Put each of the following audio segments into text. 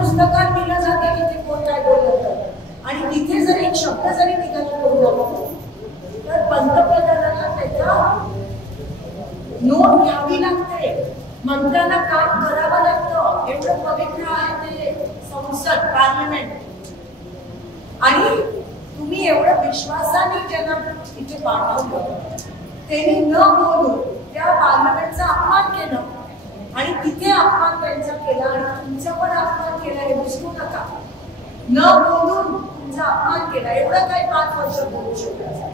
पुस्तकात लिहिलं जातं की ते कोण काय बोललं तर, आणि तिथे जर एक शब्द जरी निघाला कोण तर पंतप्रधानांना त्याचा नोट घ्यावी लागते, मंत्र्यांना काम करावं लागतं. एवढं पवित्र आहे ते संसद, पार्लमेंट. आणि तुम्ही एवढं विश्वासाने ज्यांना तिथे पाठवलं, त्यांनी न बोलून त्या पार्लमेंटचा अपमान केलं आणि तिथे अपमान त्यांचा केला आणि तुमचा पण अपमान केला, हे विसरू नका. न बोलून तुमचा अपमान केला. एवढं काही 5 वर्ष बोलू शकत.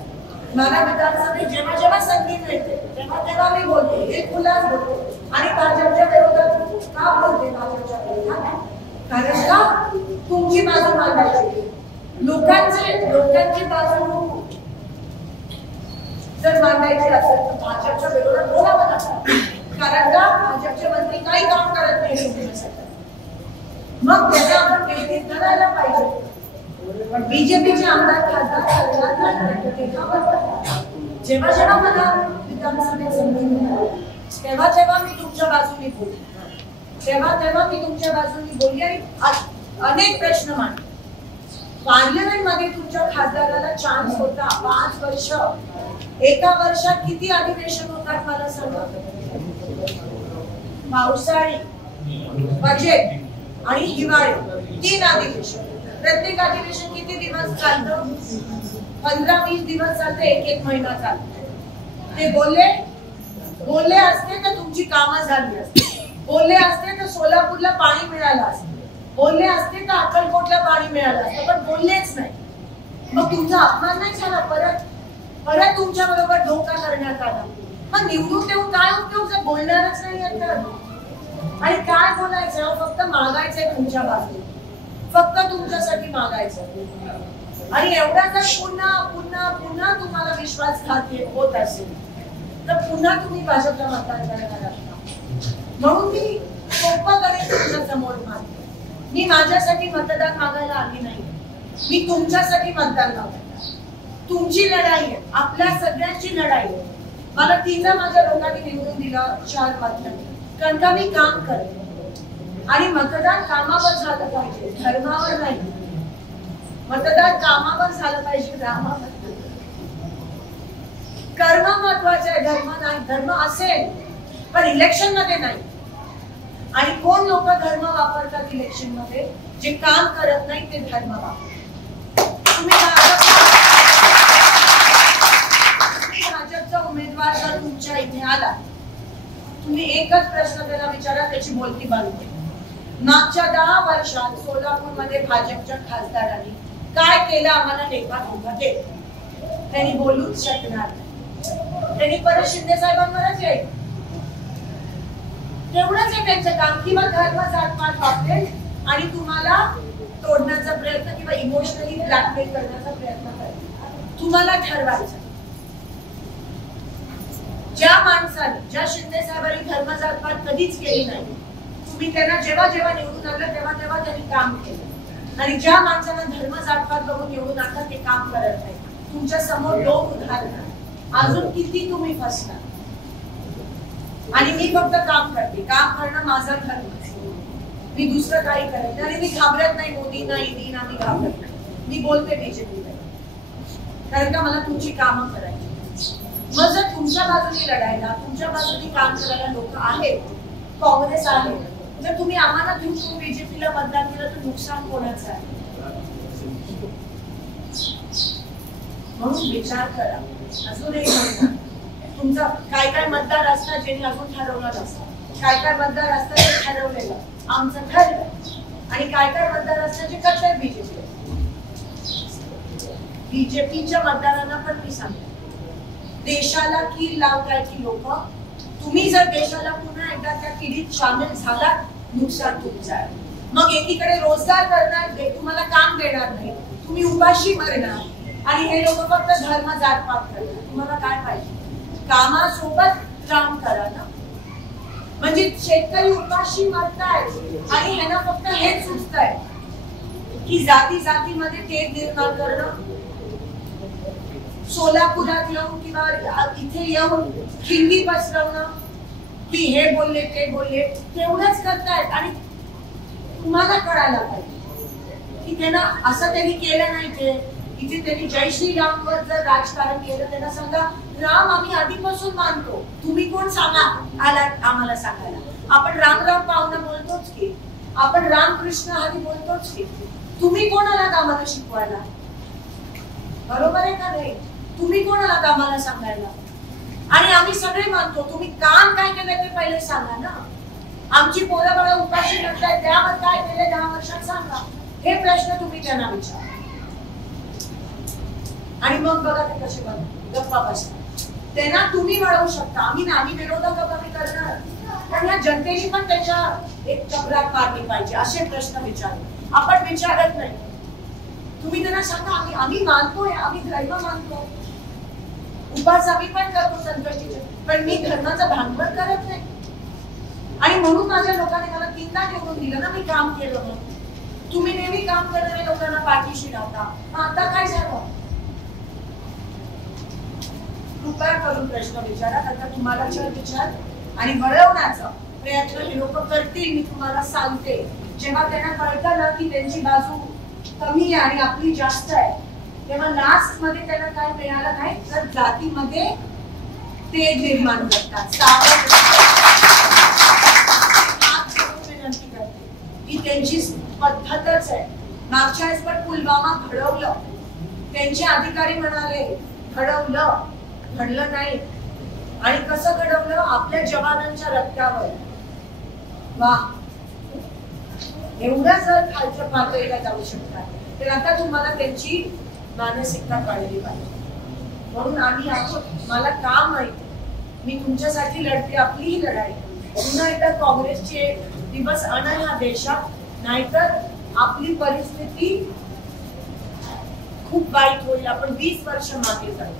मला विधानसभेत जेव्हा जेव्हा संधी मिळते तेव्हा तेव्हा मी बोलते, एक खुलास बोलते. आणि भाजपच्या विरोधात का बोलते? भाजपच्या विरोधात कारण का तुमची बाजू मांडायची, लोकांची बाजू जर मांडायची असेल तर भाजपच्या विरोधात बोलावं लागतं. कारण का भाजपचे मंत्री काही काम करत नाही, मग त्याला आपण बेइज्जत करायला पाहिजे. पण बीजेपीचे आमदार खासदार जेव्हा जेव्हा मला विधानसभेत संधी मिळाली तेव्हा तेव्हा मी तुमच्या बाजूने बोलली, तेव्हा मी तुमच्या बाजूने बोलली आणि अनेक प्रश्न मांडले. पार्लमेंट मध्ये तुमच्या खासदाराला चान्स होता 5 वर्ष. एका वर्षात किती अधिवेशन होतात मला सांगा? पावसाळी, बजेट आणि हिवाळी 3 अधिवेशन. प्रत्येक अधिवेशन किती दिवस चालतं? 15-20 दिवस चालते, 1-1 महिना चालतो. ते बोलले असते तर तुमची कामं झाली असते, बोलले असते तर सोलापूरला पाणी मिळालं असतं, बोलले असते तर अक्कलकोटला पाणी मिळालं असतं, पण बोललेच नाही. मग तुमचा अपमान नाही झाला? परत तुमच्या बरोबर धोका करण्यात आला. मग निवडून देऊन काय उपयोग जर बोलणारच नाही तर? आणि काय बोलायचं? फक्त मागायचंय तुमच्या बाजूने, फक्त तुमच्यासाठी मागायचं. आणि एवढा जर पुन्हा तुम्हाला विश्वासघात होत असेल तर पुन्हा तुम्ही भाजपला मतदान करणार आहात. म्हणून मी सोपं गणित तुमच्या समोर मांडते. मी माझ्यासाठी मतदान मागायला आली नाही, मी तुमच्यासाठी मतदान मागते. तुमची लढाई आहे, आपल्या सगळ्यांची लढाई आहे. मला 3 माझ्या लोकांनी निवडून दिलं 4 मतदान, कारण का मी काम करते. आणि मतदान कामावर झालं पाहिजे, धर्मावर नाही. मतदान कामावर झालं पाहिजे, धर्मावर. कर्म महत्वाचे आहे, धर्म नाही. धर्म असेल पण इलेक्शन मध्ये नाही. आणि कोण लोक धर्म वापरतात इलेक्शन मध्ये? जे काम करत नाही ते धर्म वापरतात. तुम्ही भाजपचा उमेदवार जर तुमच्या इथे आला, तुम्ही एकच प्रश्न त्याला विचारा, त्याची बोलती बंद. मागच्या 10 वर्षात सोलापूरमध्ये भाजपच्या खासदारांनी काय केलं आम्हाला लेखा दे. त्यांनी बोलूच शकणार नाही. त्यांनी परत शिंदे साहेबांवरच येईल. तेवढंच आहे त्यांचं काम. किंवा धर्म जातपात वापरेल आणि तुम्हाला तोडण्याचा प्रयत्न किंवा इमोशनली ब्लॅकमेल करण्याचा प्रयत्न करेल. तुम्हाला ठरवायचं. ज्या माणसाने, ज्या शिंदे साहेबांनी धर्म जातपात कधीच केली नाही, तुम्ही त्यांना जेव्हा जेव्हा निवडून आलं तेव्हा तेव्हा त्यांनी काम केलं. आणि ज्या माणसाला धर्म जातपात बघून निवडून आलं ते काम करत नाही. तुमच्या समोर 2 उदाहरणं. अजून किती तुम्ही फसणार? आणि मी फक्त काम करते. काम करणं माझा धर्म. मी दुसरं काही करत नाही. आणि मी घाबरत नाही मोदींना, ईडीना मी घाबरत नाही. मी बोलते बीजेपीला, कारण का मला तुमची कामं करायची. मग जर तुमच्या बाजूने लढायला, तुमच्या बाजूने काम करायला लोक आहेत, काँग्रेस आहे, जर तुम्ही आम्हाला घेऊन बीजेपीला मतदान केलं तर नुकसान कोणाचं आहे? म्हणून विचार करा. अजून एक म्हणतात, तुमचा काय मतदार असतात ज्यांनी अजून ठरवलं नसतं, काय मतदार असतात जे ठरवलेलं आमचं ठरलं, आणि काय मतदार असतात जे करतात बीजेपी. बीजेपीच्या मतदारांना पण मी सांगते, देशाला कीड लावतायची लोक. तुम्ही जर देशाला पुन्हा एकदा त्या किडीत सामील झालात, नुकसान तुमचं आहे. मग एकीकडे रोजगार करणार, तुम्हाला काम देणार नाही, तुम्ही उपाशी मरणार. आणि हे लोक फक्त धर्म जातपात करतात. तुम्हाला काय पाहिजे? कामासोबत काम करा ना. म्हणजे शेतकरी उपाशी मरतायत आणि ह्यांना फक्त हेच सुचतंय की जातीमध्ये तेढ निर्माण करणं, सोलापुरात येऊन किंवा इथे येऊन खिंडी पसरवणं की हे बोलले ते बोलले, तेवढंच करतायत. आणि तुम्हाला कळायला पाहिजे की त्यांना असं त्यांनी केलं नाही. ते इथे त्यांनी जय श्रीरामवर जर राजकारण केलं, त्यांना सांगा राम आम्ही आधीपासून मानतो, तुम्ही कोण सांगा आलात आम्हाला सांगायला. आपण राम राम पाहुणा बोलतोच की, आपण रामकृष्ण हरी बोलतोच की, तुम्ही कोण आलात आम्हाला शिकवायला? बरोबर आहे का नाही? तुम्ही कोण आलात आम्हाला सांगायला? आणि आम्ही सगळे मानतो, तुम्ही काम काय केलं ते पहिले सांगा ना. आमची पोरं बाळं उपाशी नसतात, त्यावर काय केलं 10 वर्षात सांगा. हे प्रश्न तुम्ही त्यांना विचारा. आणि मग बघा ते कसे गप्पा बसतात. त्यांना तुम्ही वळवू शकता. आम्ही विरोधक कमी करणार, पण या जनतेने पण त्याच्या एक चक्रात मारली पाहिजे असे प्रश्न विचारू. आपण विचारत नाही. तुम्ही त्यांना सांगा आम्ही मानतोय, आम्ही धर्म मानतो, उपास आम्ही पण करतो संकष्टीचे, पण मी धर्माचं भांडवल करत नाही. आणि म्हणून माझ्या लोकांनी मला 3दा निवडून दिलं ना, मी काम केलं म्हणून. तुम्ही नेहमी काम करणाऱ्या लोकांना पाठीशी लावता. आता काय झालं? कृपया करून प्रश्न विचारा. आता तुम्हाला विचार आणि वळवण्याचा प्रयत्न हे लोक करतील. मी तुम्हाला सांगते, जेव्हा त्यांना कळतं ना की त्यांची बाजू कमी आहे आणि आपली जास्त आहे, तेव्हा लास्ट मध्ये त्यांना काय मिळालं नाही तर जातीमध्ये ते निर्माण करतात. विनंती करते की त्यांची पद्धतच आहे. मागच्या वेळेस पण पुलवामा घडवलं, त्यांचे अधिकारी म्हणाले घडवलं, घडलं नाही. आणि कसं घडवलं? आपल्या जवानांच्या रक्तावर. वा, एवढा जर खालच्या पातळीला जाऊ शकतात तर आता तुम्हाला त्यांची मानसिकता कळली पाहिजे. म्हणून आम्ही आहोत. मला काम माहिती, मी तुमच्यासाठी लढते. आपली ही लढाई पुन्हा एकदा काँग्रेसचे दिवस आणा ह्या देशात, नाहीतर आपली परिस्थिती खूप वाईट होईल. आपण 20 वर्ष मागे जाऊ.